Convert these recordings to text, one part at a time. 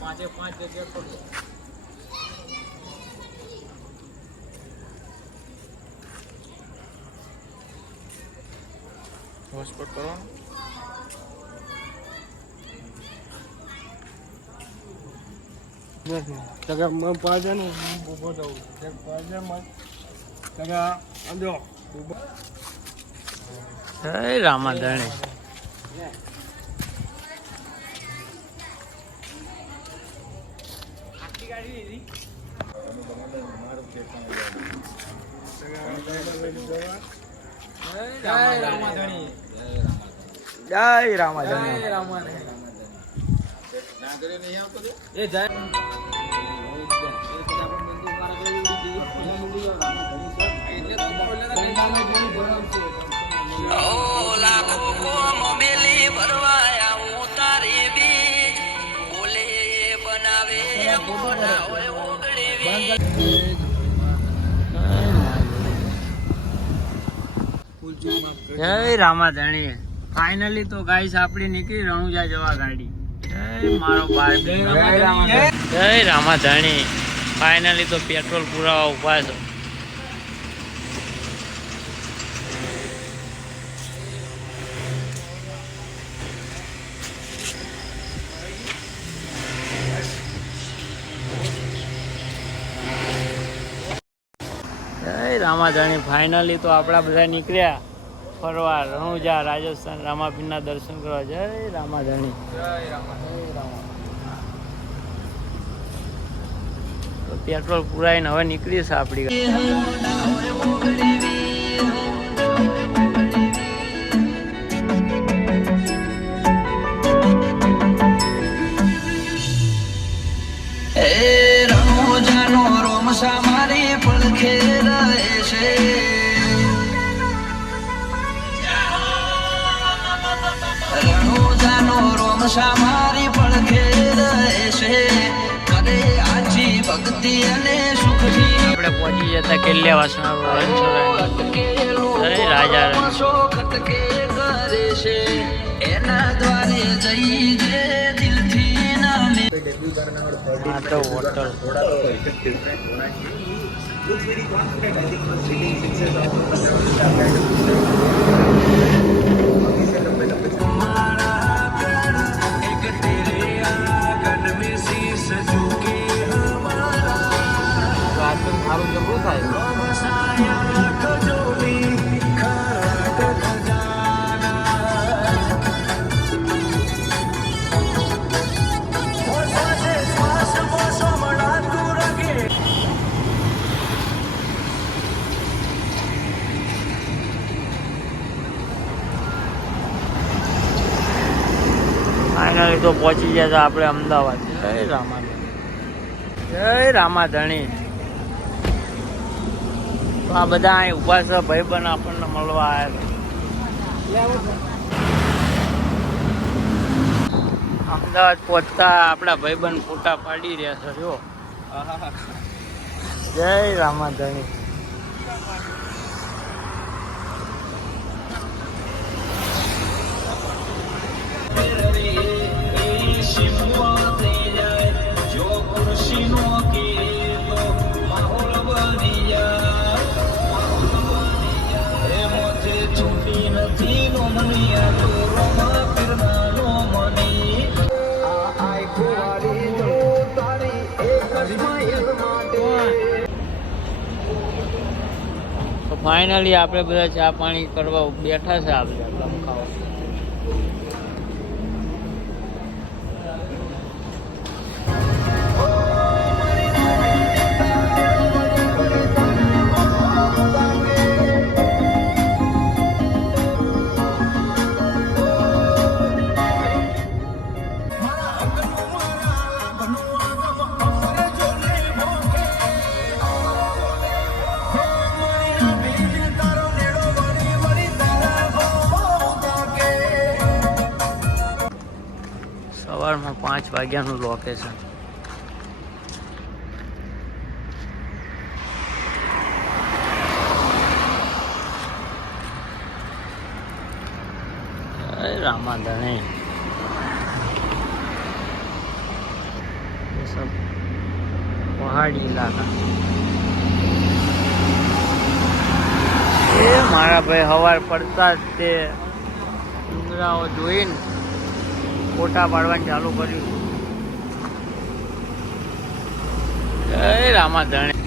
પાંચે પાંચ જગ્યા પકડો. હોસ્પિટલ કરવાનું. જગા મન પાજે ને ઉભો થવું જગ પાજે મન જગા અંજો જય રામાધણી. જય રામાધણી. જય રામાધણી. જય રામાધણી. ના કરે નહીં આવતો એ જય લાખો કોમ મેલી ભરવાયા હું તારી બીજ બોલે બનાવે મોઢા હોય ઓગળી જય રામાધણી. ફાઇનલી તો ગાઈસ આપણી નીકળી રણુજા જવા ગાડી. જય મારો બાર. જય રામાધણી. ફાઇનલી તો પેટ્રોલ પુરાવા ઉભા છે. જય રામાધણી. ફાઇનલી તો આપણા બધા નીકળ્યા ફરવા રણુજા રાજસ્થાન રામાપીરના દર્શન કરવા. જય રામાધણી. તો પેટ્રોલ પુરાઈને હવે નીકળી છે આપણી. રણુજાનો રોમસા મારી પડખે રહે છે. રણુજાનો રોમસા મારી પડખે રહે છે. કરે આજી ભક્તિ અને સુખથી આપણે પહોંચી જતા કેલ્યા વાસણા રાજા ખટકે કરે છે. એના દ્વારે જઈ જે દિલથી ના લે. આ તો હોટલ. સારું જબરું થાય. ફાઇનલી તો પહોંચી ગયા હતા આપણે અમદાવાદ. જય રામાધણી. જય રામાધણી. તો આ બધા અહીં ઊભા છે ભાઈબંધ આપણને મળવા આવ્યા. અમદાવાદ પહોંચતા આપણા ભાઈબંધ ફોટા પાડી રહ્યા છે. જો જય રામાધણી. ફાઇનલી આપણે બધા ચા પાણી કરવા બેઠા છે. આપણે ખાવા સવારમાં 5 વાગ્યાનું લોકેશન. रामाधणी ये सब पहाड़ी इलाका એ મારા ભાઈ હવાર પડતા જ તે ડુંગરાઓ જોઈને ફોટા પાડવાનું ચાલુ કર્યું. જય રામાધણી.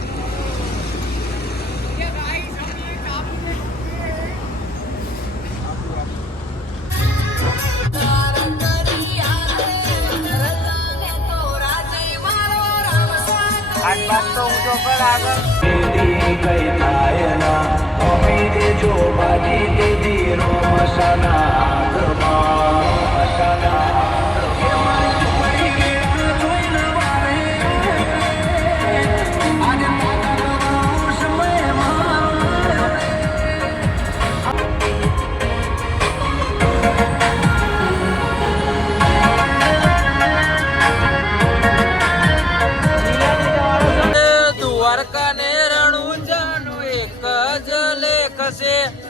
આજ બાદ તો હું તો કર આગળ કઈ થાય ના અમી દેજો બાજી દીદી રો મસાના હાથમાં મસાના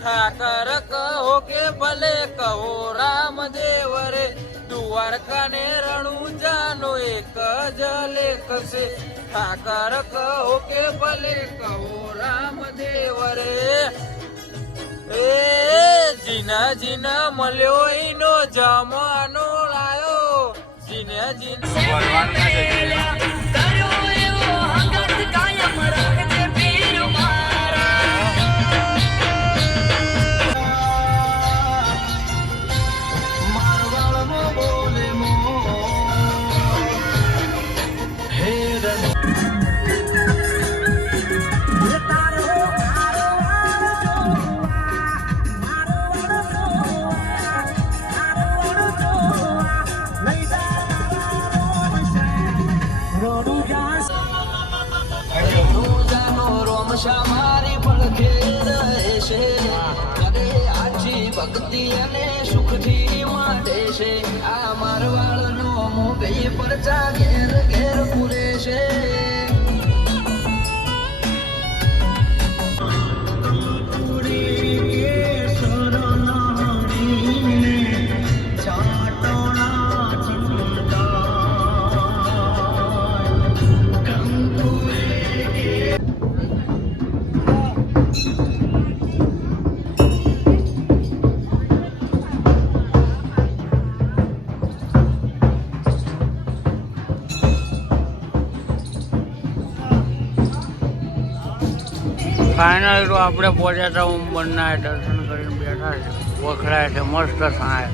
ઠાકર કહો કે ભલે કહો રામદેવ રે દ્વારકા ને રણુજાનો એક જ લેખ છે. ઠાકર કહો કે ભલે કહો રામદેવ રે એ જીના જીના મળ્યો એનો જમાનો લાયો જીને જીને મારી પડખે રહે છે કરે આછી ભક્તિ અને સુખથી માંડે છે. આ મારવાળનો મોગઈ પરચા ઘેર ઘેર પૂરે છે. ફાઇનલ તો આપણે પહોંચ્યા હતા. ઉંબરના દર્શન કરીને બેઠા છે. વખડાય છે મસ્ત થાય.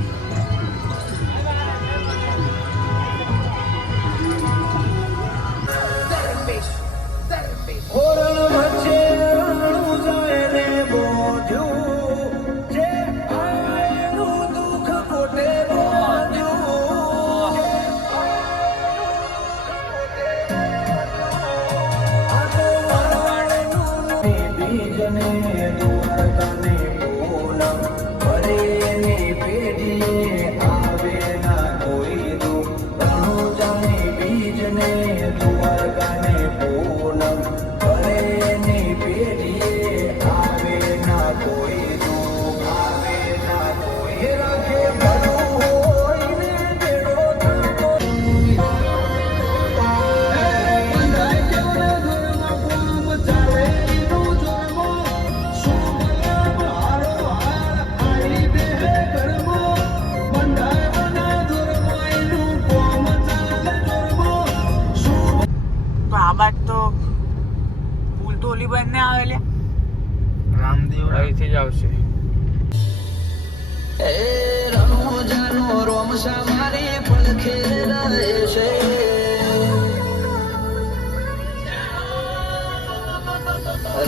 અહીંથી જ આવશે. એ રણુજાનો રોમસા મારી પડખે રહે છે.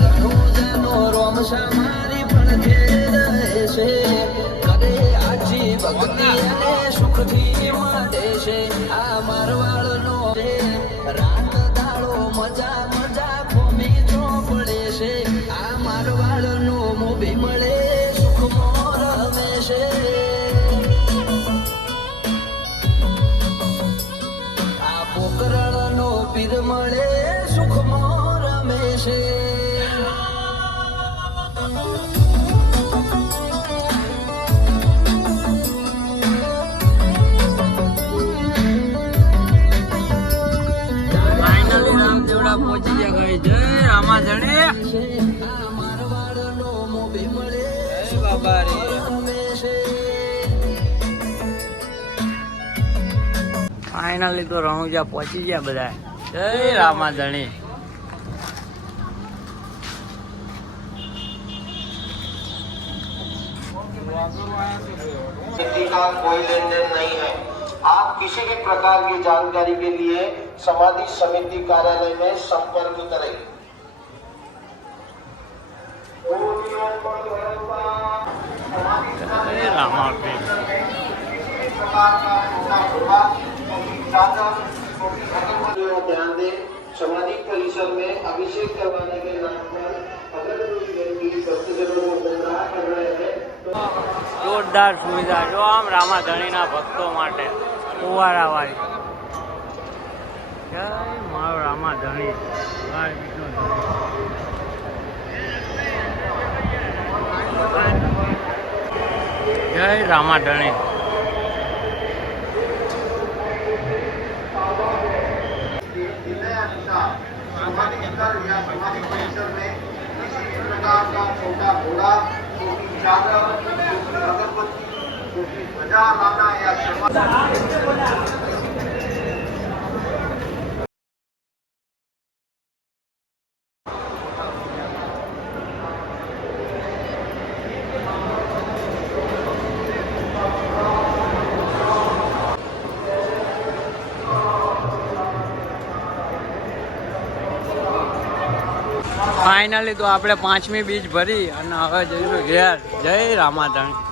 રણુજાનો રોમસા મારી પડખે રહે છે કરે આછી ભક્તિ અને સુખથી માંડે છે. આ મારવાળનો રાત દાડો મજા મજા ખોમી ચોપડે છે. આ મારવાળનો મોભી મળે સુખમાં રમે છે. આ પોકરણનો પીર મળે સુખમાં રમે છે. જય રામાધણે. આ મારવાડનો મોભી મળે જય બાબા રે. ફાઇનલી તો રણુજા પહોંચી ગયા બધા. જય રામાધણી. व्यक्ति का कोई लेन देन नहीं है। आप किसी भी प्रकार की जानकारी के लिए समाधि समिति कार्यालय में संपर्क करें। જય રામાપીર. ध्यान दें, समाधि परिसर में अभिषेक करवाने के नाम पर अगर कोई व्यक्ति भक्तजनों को गुमराह कर रहे हैं तो જોરદાર સુવિધા જો આમ રામાધણીના ભક્તો માટે ફુવારાવાળી. જય મારો રામાધણી. બાર વિષ્ણુ ધણી. જય રામાધણી. निर्णय अनुसार समाधि स्थल या समाधि परिसर में किसी भी प्रकार का छोटा घोड़ा, छोटी चादर, छोटी अगरबत्ती, छोटी ध्वजा लाना या ફાઇનલી તો આપણે 5મી બીજ ભરી અને હવે જઈશું ઘેર. જય રામાધણી.